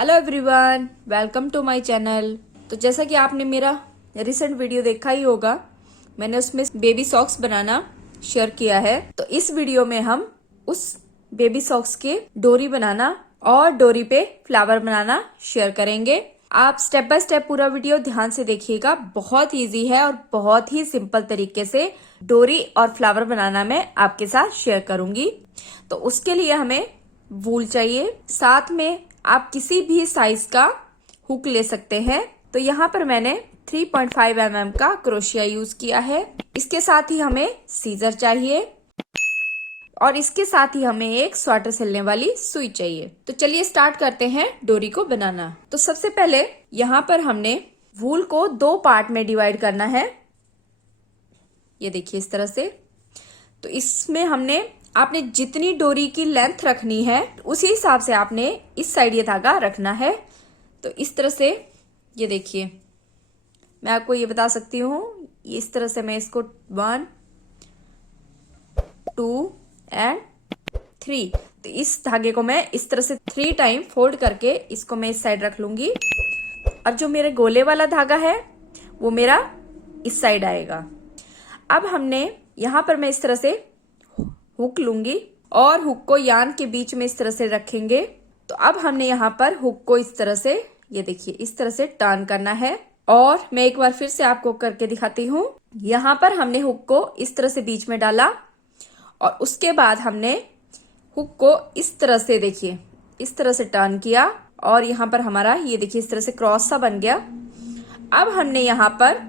Hello everyone, welcome to my channel. तो जैसा कि आपने मेरा रिसेंट वीडियो देखा ही होगा, मैंने उसमें बेबी सॉक्स बनाना शेयर किया है। तो इस वीडियो में हम उस बेबी सॉक्स के डोरी बनाना और डोरी पे फ्लावर बनाना शेयर करेंगे। आप स्टेप बाय स्टेप पूरा वीडियो ध्यान से देखिएगा। बहुत इजी है और बहुत ही सिंपल तरीके से डोरी और फ्लावर बनाना मैं आपके साथ शेयर करूंगी। तो उसके लिए हमें वूल चाहिए, साथ में आप किसी भी साइज का हुक ले सकते हैं। तो यहाँ पर मैंने 3.5 mm का क्रोशिया यूज किया है। इसके साथ ही हमें सीजर चाहिए और इसके साथ ही हमें एक स्वाटर सिलने वाली सुई चाहिए। तो चलिए स्टार्ट करते हैं डोरी को बनाना। तो सबसे पहले यहाँ पर हमने वूल को 2 पार्ट में डिवाइड करना है। ये देखिए इस तरह से। तो इसमें आपने जितनी डोरी की लेंथ रखनी है उसी हिसाब से आपने इस साइड ये धागा रखना है। तो इस तरह से ये देखिए, मैं आपको ये बता सकती हूँ, इस तरह से मैं इसको 1 2 एंड 3, तो इस धागे को मैं इस तरह से 3 टाइम फोल्ड करके इसको मैं इस साइड रख लूंगी। और जो मेरे गोले वाला धागा है वो मेरा इस साइड आएगा। अब हमने यहाँ पर मैं इस तरह से हुक लूंगी और हुक को यान के बीच में इस तरह से रखेंगे। तो अब हमने यहाँ पर हुक को इस तरह से, ये देखिए इस तरह से टर्न करना है। और मैं एक बार फिर से आपको करके दिखाती हूँ। यहाँ पर हमने हुक को इस तरह से बीच में डाला और उसके बाद हमने हुक को इस तरह से, देखिए इस तरह से टर्न किया और यहाँ पर हमारा ये देखिए इस तरह से क्रॉस सा बन गया। अब हमने यहाँ पर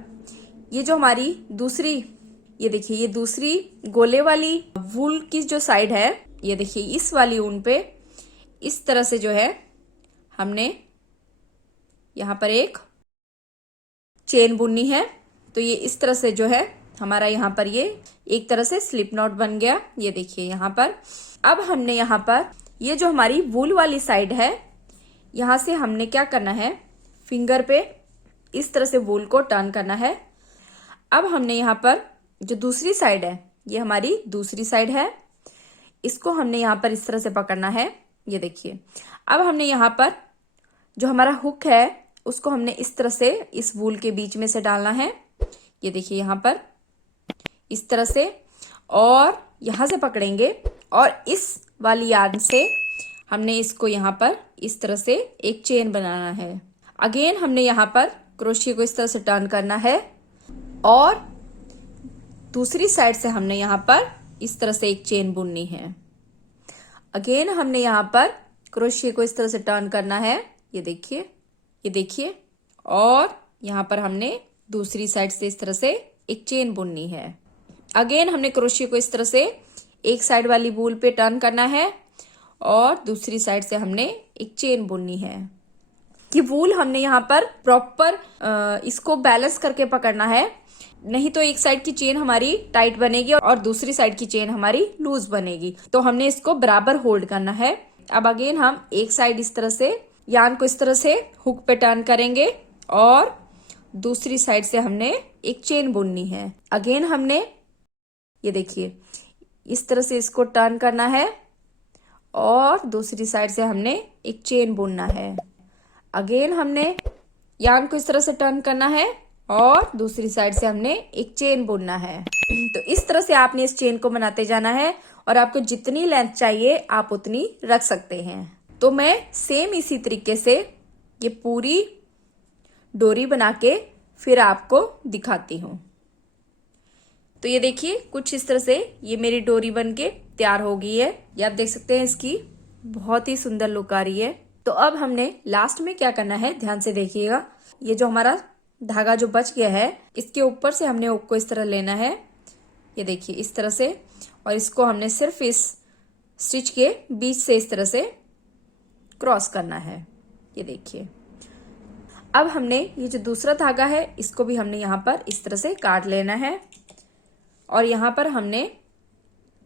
ये जो हमारी दूसरी, ये देखिए ये दूसरी गोले वाली वूल की जो साइड है, ये देखिए इस वाली ऊन पे इस तरह से जो है हमने यहाँ पर एक चेन बुननी है। तो ये इस तरह से जो है हमारा यहाँ पर ये एक तरह से स्लिप नॉट बन गया। ये देखिए यहाँ पर। अब हमने यहाँ पर ये जो हमारी वूल वाली साइड है, यहाँ से हमने क्या करना है, फिंगर पे इस तरह से वूल को टर्न करना है। अब हमने यहाँ पर जो दूसरी साइड है, ये हमारी दूसरी साइड है, इसको हमने यहाँ पर इस तरह से पकड़ना है। ये देखिए अब हमने यहाँ पर जो हमारा हुक है उसको हमने इस तरह से इस वूल के बीच में से डालना है। ये देखिए यहाँ पर इस तरह से, और यहाँ से पकड़ेंगे और इस वाली यार्न से हमने इसको यहाँ पर इस तरह से एक चेन बनाना है। अगेन हमने यहाँ पर क्रोशिया को इस तरह से टर्न करना है और दूसरी साइड से हमने यहाँ पर इस तरह से एक चेन बुननी है। अगेन हमने यहाँ पर क्रोशिया को इस तरह से टर्न करना है। ये देखिए और यहाँ पर हमने दूसरी साइड से इस तरह से एक चेन बुननी है। अगेन हमने क्रोशिया को इस तरह से एक साइड वाली वूल पे टर्न करना है और दूसरी साइड से हमने एक चेन बुननी है। कि वूल हमने यहाँ पर प्रॉपर इसको बैलेंस करके पकड़ना है, नहीं तो एक साइड की चेन हमारी टाइट बनेगी और दूसरी साइड की चेन हमारी लूज बनेगी। तो हमने इसको बराबर होल्ड करना है। अब अगेन हम एक साइड इस तरह से यान को इस तरह से हुक पे टर्न करेंगे और दूसरी साइड से हमने एक चेन बुननी है। अगेन हमने ये देखिए इस तरह से इसको टर्न करना है और दूसरी साइड से हमने एक चेन बुनना है। अगेन हमने यान को इस तरह से टर्न करना है और दूसरी साइड से हमने एक चेन बुनना है। तो इस तरह से आपने इस चेन को बनाते जाना है और आपको जितनी लेंथ चाहिए आप उतनी रख सकते हैं। तो मैं सेम इसी तरीके से ये पूरी डोरी बना के फिर आपको दिखाती हूँ। तो ये देखिए कुछ इस तरह से ये मेरी डोरी बन के तैयार हो गई है। ये आप देख सकते हैं, इसकी बहुत ही सुंदर लुक आ रही है। तो अब हमने लास्ट में क्या करना है, ध्यान से देखिएगा। ये जो हमारा धागा जो बच गया है, इसके ऊपर से हमने हुक को इस तरह लेना है। ये देखिए इस तरह से, और इसको हमने सिर्फ इस स्टिच के बीच से इस तरह से क्रॉस करना है। ये देखिए अब हमने ये जो दूसरा धागा है इसको भी हमने यहाँ पर इस तरह से काट लेना है और यहाँ पर हमने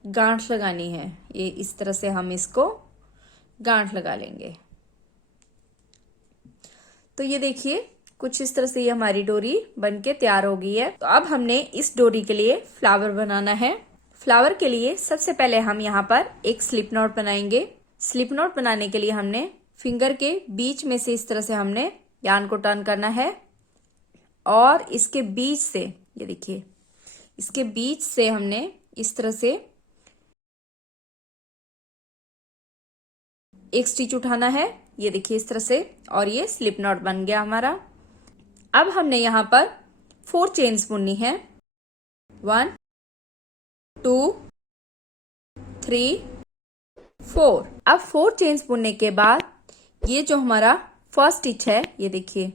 गांठ लगानी है। ये इस तरह से हम इसको गांठ लगा लेंगे। तो ये देखिए कुछ इस तरह से ये हमारी डोरी बनके तैयार हो गई है। तो अब हमने इस डोरी के लिए फ्लावर बनाना है। फ्लावर के लिए सबसे पहले हम यहाँ पर एक स्लिप नॉट बनाएंगे। स्लिप नॉट बनाने के लिए हमने फिंगर के बीच में से इस तरह से हमने यार्न को टर्न करना है और इसके बीच से, ये देखिए, इसके बीच से हमने इस तरह से एक स्टिच उठाना है, ये देखिए इस तरह से, और ये स्लिप नॉट बन गया हमारा। अब हमने यहां पर 4 चेन्स बुननी है, 1 2 3 4। अब 4 चेन्स बुनने के बाद ये जो हमारा फर्स्ट स्टिच है, ये देखिए,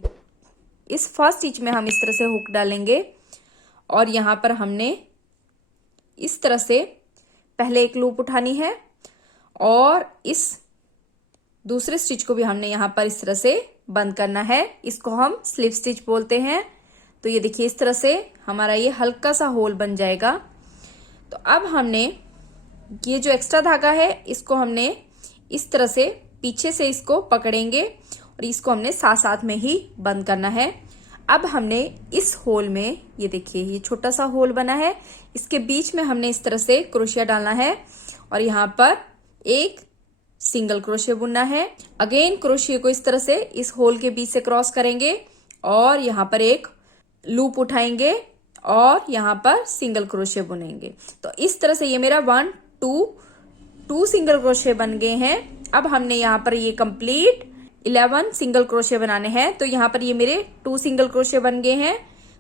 इस फर्स्ट स्टिच में हम इस तरह से हुक डालेंगे और यहां पर हमने इस तरह से पहले एक लूप उठानी है और इस दूसरे स्टिच को भी हमने यहां पर इस तरह से बंद करना है। इसको हम स्लिप स्टिच बोलते हैं। तो ये देखिए इस तरह से हमारा ये हल्का सा होल बन जाएगा। तो अब हमने ये जो एक्स्ट्रा धागा है इसको हमने इस तरह से पीछे से इसको पकड़ेंगे और इसको हमने साथ साथ में ही बंद करना है। अब हमने इस होल में, ये देखिए ये छोटा सा होल बना है, इसके बीच में हमने इस तरह से क्रोशिया डालना है और यहाँ पर एक सिंगल क्रोशिया बुनना है। अगेन क्रोशिया को इस तरह से इस होल के बीच से क्रॉस करेंगे और यहाँ पर एक लूप उठाएंगे और यहाँ पर सिंगल क्रोशिया बुनेंगे। तो इस तरह से ये मेरा 1 2 सिंगल क्रोशिया बन गए हैं। अब हमने यहाँ पर ये कंप्लीट 11 सिंगल क्रोशिया बनाने हैं। तो यहाँ पर ये मेरे 2 सिंगल क्रोशिया बन गए हैं।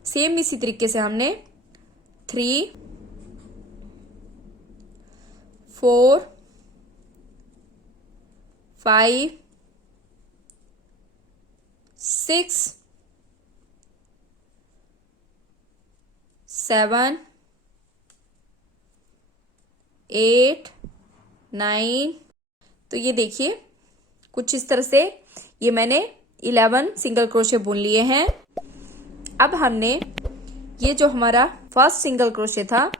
सेम इसी तरीके से हमने 3 4 5 6 7 8 9। तो ये देखिए कुछ इस तरह से ये मैंने 11 सिंगल क्रोशिया बुन लिए हैं। अब हमने ये जो हमारा फर्स्ट सिंगल क्रोशिया था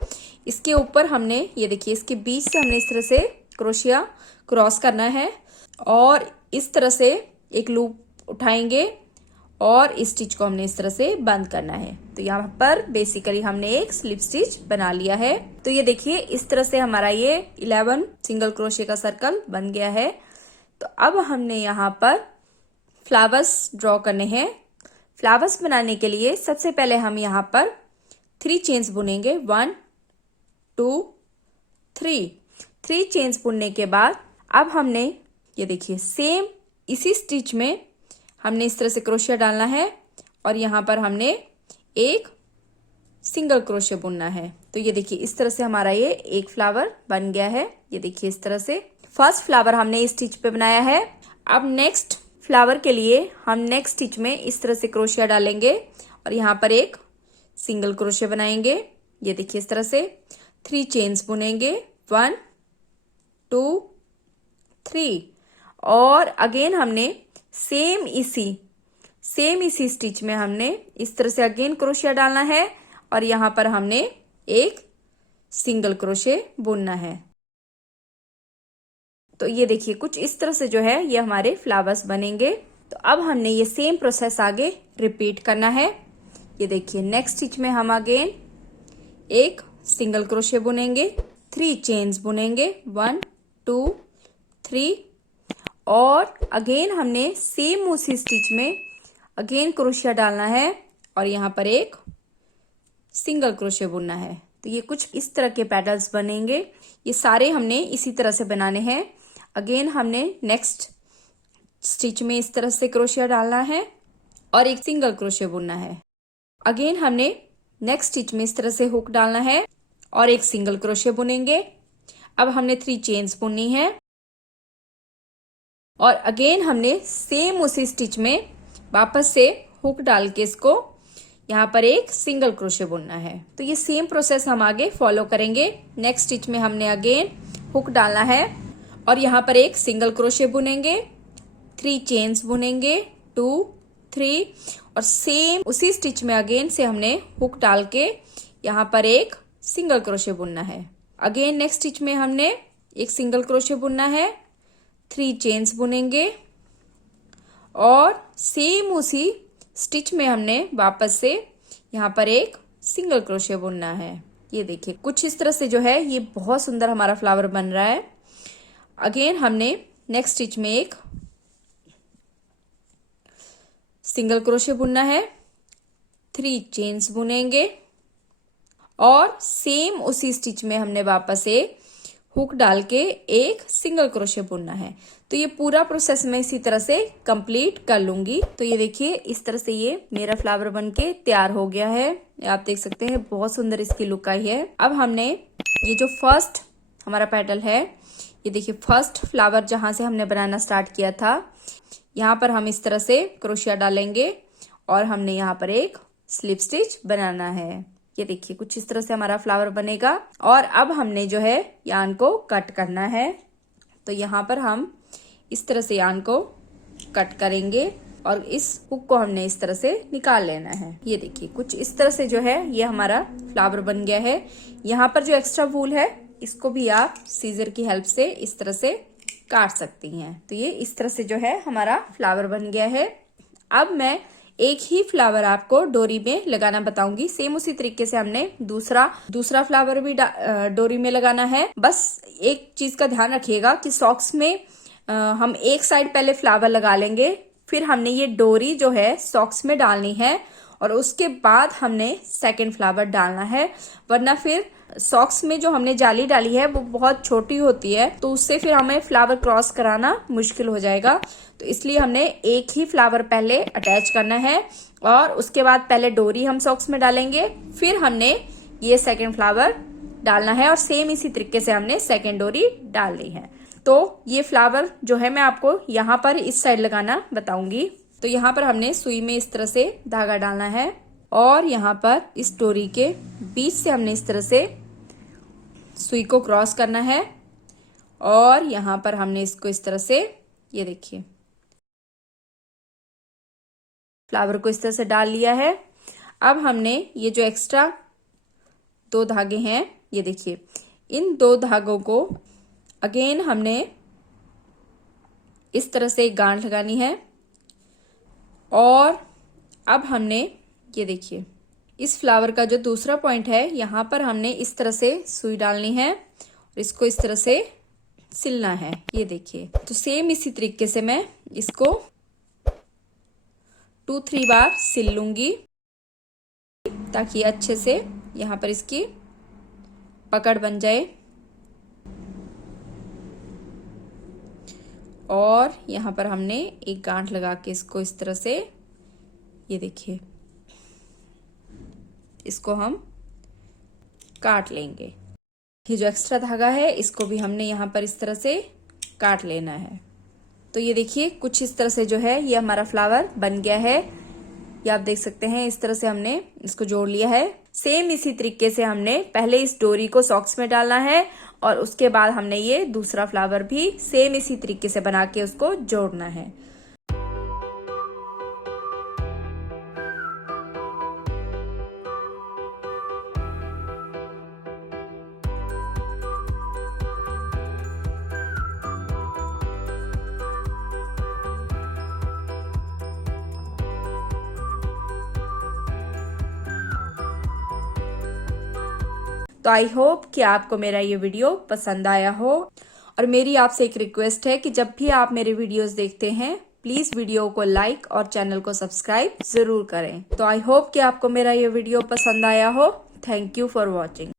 इसके ऊपर हमने, ये देखिए इसके बीच से हमने इस तरह से क्रोशिया क्रॉस करना है और इस तरह से एक लूप उठाएंगे और इस स्टिच को हमने इस तरह से बंद करना है। तो यहाँ पर बेसिकली हमने एक स्लिप स्टिच बना लिया है। तो ये देखिए इस तरह से हमारा ये 11 सिंगल क्रोशिया का सर्कल बन गया है। तो अब हमने यहाँ पर फ्लावर्स ड्रॉ करने हैं। फ्लावर्स बनाने के लिए सबसे पहले हम यहाँ पर 3 चेन्स बुनेंगे, 1 2 3 चेन्स बुनने के बाद अब हमने, ये देखिए सेम इसी स्टिच में हमने इस तरह से क्रोशिया डालना है और यहाँ पर हमने एक सिंगल क्रोशिया बुनना है। तो ये देखिए इस तरह से हमारा ये एक फ्लावर बन गया है। ये देखिए इस तरह से फर्स्ट फ्लावर हमने इस स्टिच पे बनाया है। अब नेक्स्ट फ्लावर के लिए हम नेक्स्ट स्टिच में इस तरह से क्रोशिया डालेंगे और यहाँ पर एक सिंगल क्रोशिया बनाएंगे। ये देखिए इस तरह से 3 चेन्स बुनेंगे, 1 2 3 और अगेन हमने सेम इसी स्टिच में हमने इस तरह से अगेन क्रोशिया डालना है और यहाँ पर हमने एक सिंगल क्रोशिया बुनना है। तो ये देखिए कुछ इस तरह से जो है ये हमारे फ्लावर्स बनेंगे। तो अब हमने ये सेम प्रोसेस आगे रिपीट करना है। ये देखिए नेक्स्ट स्टिच में हम अगेन एक सिंगल क्रोशिया बुनेंगे, 3 चेन्स बुनेंगे, 1 2 3 और अगेन हमने सेम उसी स्टिच में अगेन क्रोशिया डालना है और यहाँ पर एक सिंगल क्रोशिया बुनना है। तो ये कुछ इस तरह के पैटर्न्स बनेंगे। ये सारे हमने इसी तरह से बनाने हैं। अगेन हमने नेक्स्ट स्टिच में इस तरह से क्रोशिया डालना है और एक सिंगल क्रोशिया बुनना है। अगेन हमने नेक्स्ट स्टिच में इस तरह से हुक डालना है और एक सिंगल क्रोशिया बुनेंगे। अब हमने 3 चेन्स बुननी है और अगेन हमने सेम उसी स्टिच में वापस से हुक डाल के इसको यहाँ पर एक सिंगल क्रोशिया बुनना है। तो ये सेम प्रोसेस हम आगे फॉलो करेंगे। नेक्स्ट स्टिच में हमने अगेन हुक डालना है और यहाँ पर एक सिंगल क्रोशिया बुनेंगे, 3 चेन्स बुनेंगे, 2 3 और सेम उसी स्टिच में अगेन से हमने हुक डाल के यहाँ पर एक सिंगल क्रोशिया बुनना है। अगेन नेक्स्ट स्टिच में हमने एक सिंगल क्रोशिया बुनना है, 3 चेन्स बुनेंगे और सेम उसी स्टिच में हमने वापस से यहाँ पर एक सिंगल क्रोशिया बुनना है। ये देखिए कुछ इस तरह से जो है ये बहुत सुंदर हमारा फ्लावर बन रहा है। अगेन हमने नेक्स्ट स्टिच में एक सिंगल क्रोशे बुनना है, 3 चेन्स बुनेंगे और सेम उसी स्टिच में हमने वापस एक हुक डाल के एक सिंगल क्रोशे बुनना है। तो ये पूरा प्रोसेस मैं इसी तरह से कंप्लीट कर लूंगी। तो ये देखिए इस तरह से ये मेरा फ्लावर बनके तैयार हो गया है। आप देख सकते हैं बहुत सुंदर इसकी लुक आई है। अब हमने ये जो फर्स्ट हमारा पेटल है, ये देखिए फर्स्ट फ्लावर जहां से हमने बनाना स्टार्ट किया था, यहाँ पर हम इस तरह से क्रोशिया डालेंगे और हमने यहाँ पर एक स्लिप स्टिच बनाना है। ये देखिए कुछ इस तरह से हमारा फ्लावर बनेगा। और अब हमने जो है यार्न को कट करना है। तो यहाँ पर हम इस तरह से यार्न को कट करेंगे और इस हुक को हमने इस तरह से निकाल लेना है। ये देखिए कुछ इस तरह से जो है ये हमारा फ्लावर बन गया है। यहाँ पर जो एक्स्ट्रा वूल है इसको भी आप सीजर की हेल्प से इस तरह से काट सकती हैं। तो ये इस तरह से जो है हमारा फ्लावर बन गया है। अब मैं एक ही फ्लावर आपको डोरी में लगाना बताऊंगी। सेम उसी तरीके से हमने दूसरा फ्लावर भी डोरी में लगाना है। बस एक चीज का ध्यान रखिएगा कि सॉक्स में हम एक साइड पहले फ्लावर लगा लेंगे, फिर हमने ये डोरी जो है सॉक्स में डालनी है और उसके बाद हमने सेकंड फ्लावर डालना है। वरना फिर सॉक्स में जो हमने जाली डाली है वो बहुत छोटी होती है, तो उससे फिर हमें फ्लावर क्रॉस कराना मुश्किल हो जाएगा। तो इसलिए हमने एक ही फ्लावर पहले अटैच करना है और उसके बाद पहले डोरी हम सॉक्स में डालेंगे, फिर हमने ये सेकंड फ्लावर डालना है और सेम इसी तरीके से हमने सेकंड डोरी डालनी है। तो ये फ्लावर जो है मैं आपको यहाँ पर इस साइड लगाना बताऊंगी। तो यहाँ पर हमने सुई में इस तरह से धागा डालना है और यहाँ पर इस डोरी के बीच से हमने इस तरह से सुई को क्रॉस करना है और यहाँ पर हमने इसको इस तरह से, ये देखिए फ्लावर को इस तरह से डाल लिया है। अब हमने ये जो एक्स्ट्रा 2 धागे हैं, ये देखिए इन 2 धागों को अगेन हमने इस तरह से एक गांठ लगानी है और अब हमने ये देखिए इस फ्लावर का जो दूसरा पॉइंट है यहाँ पर हमने इस तरह से सुई डालनी है और इसको इस तरह से सिलना है। ये देखिए तो सेम इसी तरीके से मैं इसको 2-3 बार सिल लूंगी ताकि अच्छे से यहाँ पर इसकी पकड़ बन जाए। और यहाँ पर हमने एक गांठ लगा के इसको इस तरह से, ये देखिए इसको हम काट लेंगे। ये जो एक्स्ट्रा धागा है इसको भी हमने यहाँ पर इस तरह से काट लेना है। तो ये देखिए कुछ इस तरह से जो है ये हमारा फ्लावर बन गया है। ये आप देख सकते हैं इस तरह से हमने इसको जोड़ लिया है। सेम इसी तरीके से हमने पहले इस डोरी को सॉक्स में डालना है और उसके बाद हमने ये दूसरा फ्लावर भी सेम इसी तरीके से बना के उसको जोड़ना है। तो आई होप कि आपको मेरा ये वीडियो पसंद आया हो। और मेरी आपसे एक रिक्वेस्ट है कि जब भी आप मेरे वीडियोस देखते हैं प्लीज वीडियो को लाइक और चैनल को सब्सक्राइब जरूर करें। तो आई होप कि आपको मेरा ये वीडियो पसंद आया हो। Thank you for watching.